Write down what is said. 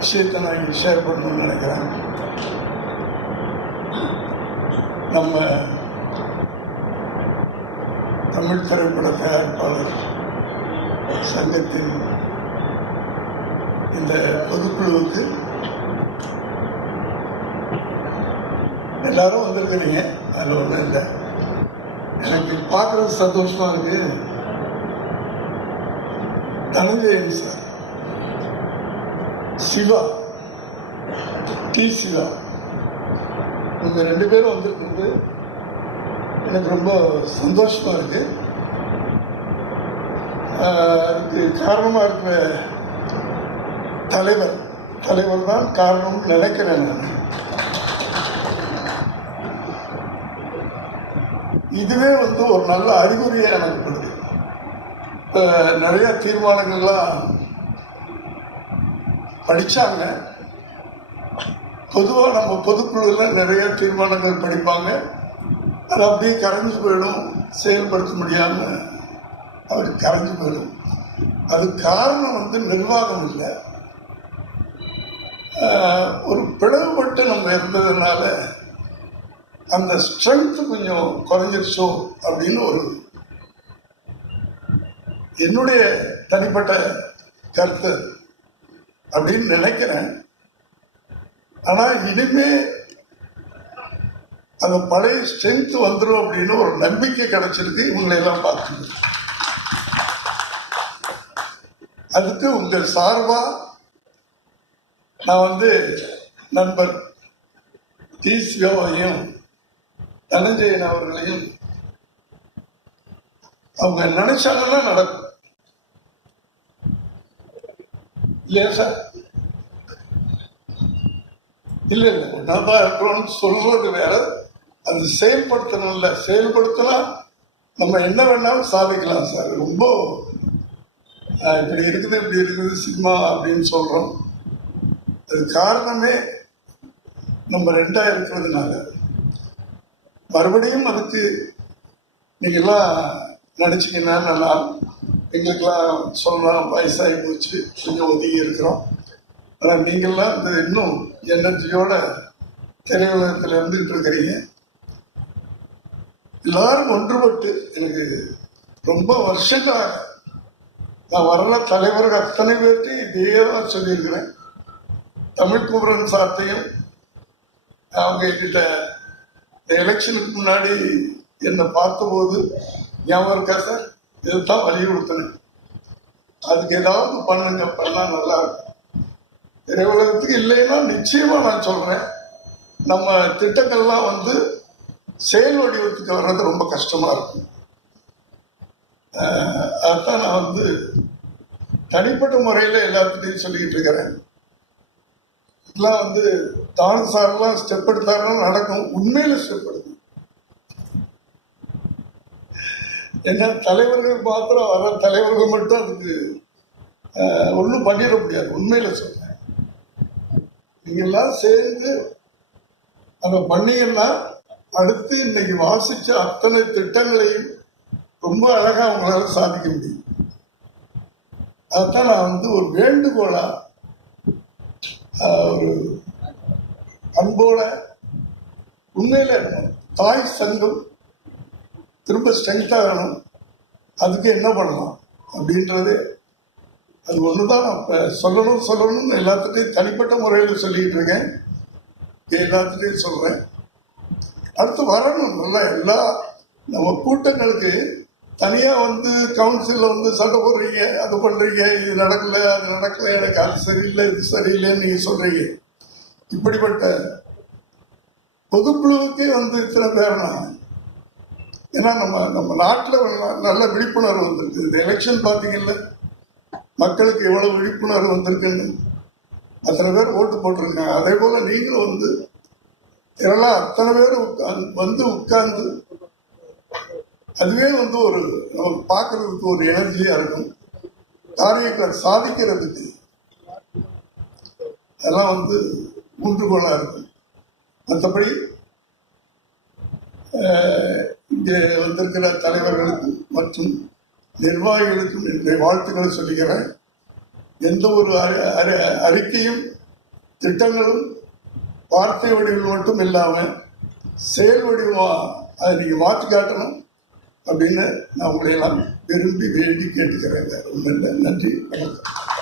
விஷயத்தை நான் ஷேர் பண்ணணும்னு நினைக்கிறேன். நம்ம தமிழ் திரைப்பட தயாரிப்பாளர் சங்கத்தின் இந்த பொதுக்குழுவுக்கு எல்லாரும் வந்திருக்கிறீங்க. அதில் ஒன்றும் இல்லை, எனக்கு பார்க்குறது சந்தோஷமாக இருக்கு. தனஞ்சயன் சார், சிவா, சிவா, இவங்க 2 பேரும் வந்திருக்கிறது எனக்கு ரொம்ப சந்தோஷமா இருக்கு. அதுக்கு காரணமாக இருக்கிற தலைவர் தான் காரணம்னு நினைக்கிறேன் நான். இதுவே ஒரு நல்ல அறிகுறியை எனக்கு படுது. இப்போ நிறைய தீர்மானங்கள்லாம் படித்தாங்க. பொதுவாக நம்ம பொதுக்குழுவில் நிறைய தீர்மானங்கள் படிப்பாங்க, அது அப்படியே கரைஞ்சு போயிடும், செயல்படுத்த முடியாமல் அப்படி கரைஞ்சு போயிடும். அது காரணம் நிர்வாகம் இல்லை, ஒரு பிளவுபட்டு நம்ம இருந்ததுனால அந்த ஸ்ட்ரென்த் கொஞ்சம் குறைஞ்சிருச்சோ அப்படின்னு ஒரு என்னுடைய தனிப்பட்ட கருத்து அப்படின்னு நினைக்கிறேன். ஆனால் இனிமே அந்த பழைய ஸ்ட்ரென்த் வந்துடும் அப்படின்னு ஒரு நம்பிக்கை கிடைச்சிருக்கு இவங்களெல்லாம் பார்த்து. அதுக்கு உங்கள் சார்பா நான் நண்பர் சிவாவையும் தனஞ்சயன் அவர்களையும் அவங்க நினைச்சாங்கன்னா நடக்கும் இல்லையா சார்? இல்லை ஒன்னாதான் இருக்கிறோம்னு சொல்றது வேற, அது செயல்படுத்தணும்ல. செயல்படுத்தினா நம்ம என்ன வேணாலும் சாதிக்கலாம் சார். ரொம்ப இப்படி இருக்குது சினிமா அப்படின்னு சொல்றோம். அது காரணமே நம்ம 2ஆ இருக்கிறதுனால. மறுபடியும் அதுக்கு நீங்கள்லாம் நினச்சிங்கன்னா நல்லா. எங்களுக்கெல்லாம் சொல்லலாம், வயசாகி போச்சு, கொஞ்சம் ஒதுங்கி இருக்கிறோம். ஆனால் நீங்கள்லாம் இன்னும் எனர்ஜியோட திரையுலகத்தில் இருந்துகிட்டு இருக்கிறீங்க. எல்லாரும் ஒன்றுபட்டு எனக்கு ரொம்ப வருஷங்களாக நான் வரல தலைவர்கள் அத்தனை பேர்த்தையும் இதே தான் சொல்லியிருக்கிறேன். தமிழ் குமரன் சார்த்தையும் அவங்க என்கிட்ட எலெக்ஷனுக்கு முன்னாடி என்னை பார்த்தபோது ஞாபகம் இருக்கா சார், இதுதான் வலியுறுத்தினேன். அதுக்கு ஏதாவது பண்ணா நல்லா இருக்கும். திரையுலகத்துக்கு இல்லைன்னா நிச்சயமா நான் சொல்றேன், நம்ம திட்டங்கள்லாம் செயல் வடிவத்துக்கு வர்றது ரொம்ப கஷ்டமா இருக்கும். அதுதான் நான் தனிப்பட்ட முறையில் எல்லாத்துட்டையும் சொல்லிக்கிட்டு இருக்கிறேன். இதெல்லாம் தாழ்ந்து சாரெல்லாம் ஸ்டெப் எடுத்தாருன்னா நடக்கும், உண்மையில ஸ்டெப் எடுக்கும். ஏன்னா தலைவர்கள் மாத்திரம் வர தலைவர்கள் மட்டும் அதுக்கு ஒன்றும் பண்ணிட முடியாது. உண்மையில சொல்றேன், நீங்கெல்லாம் சேர்ந்து அதை பண்ணீங்கன்னா அடுத்து இன்னைக்கு வாசிச்ச அத்தனை திட்டங்களையும் ரொம்ப அழகா அவங்களால சாதிக்க முடியும். அதுதான் நான் ஒரு வேண்டுகோளா, ஒரு அன்போட உண்மையில இருக்கணும். தாய் சங்கம் திரும்ப ஸ்ட்ரென்த் ஆகணும். அதுக்கு என்ன பண்ணலாம் அப்படின்றது அது ஒண்ணுதான் நான் இப்ப சொல்லணும்னு எல்லாத்துட்டையும் தனிப்பட்ட முறையில் சொல்லிட்டு இருக்கேன். எல்லாத்துட்டையும் சொல்றேன். அடுத்து வரணும் நல்லா. எல்லா நம்ம கூட்டங்களுக்கு தனியா கவுன்சில்ல சண்டை போடுறீங்க, அது பண்றீங்க, இது நடக்கல அது நடக்கல, எனக்கு அது சரியில்லை இது சரியில்லைன்னு நீங்க சொல்றீங்க. இப்படிப்பட்ட பொதுக்குழுவுக்கே இத்தனை பேர்னா, ஏன்னா நம்ம நாட்டில் நல்ல விழிப்புணர்வு வந்திருக்கு. இந்த எலெக்ஷன் பார்த்தீங்கல்ல, மக்களுக்கு எவ்வளவு விழிப்புணர்வு வந்திருக்குன்னு. அத்தனை பேர் ஓட்டு போட்டிருக்காங்க. அதே போல நீங்களும் திரளாக அத்தனை பேர் உட்கார்ந்து அதுவே ஒரு நமக்கு பார்க்கறதுக்கு ஒரு எனர்ஜியா இருக்கும். காரியங்களை சாதிக்கிறதுக்கு அதெல்லாம் ஊன்றுகோலா இருக்கும். மற்றபடி இங்கே வந்திருக்கிற தலைவர்களுக்கும் மற்றும் நிர்வாகிகளுக்கும் என்னுடைய வாழ்த்துக்களை சொல்லிக்கிறேன். எந்த ஒரு அறிக்கையும் திட்டங்களும் வார்த்தை வடிவில் மட்டும் இல்லாமல் செயல் வடிவம் அதை நீங்கள் மாற்றி காட்டணும் அப்படின்னு நான் உங்களையெல்லாம் விரும்பி வேண்டி கேட்டுக்கிறேன். ரொம்ப நன்றி, வணக்கம்.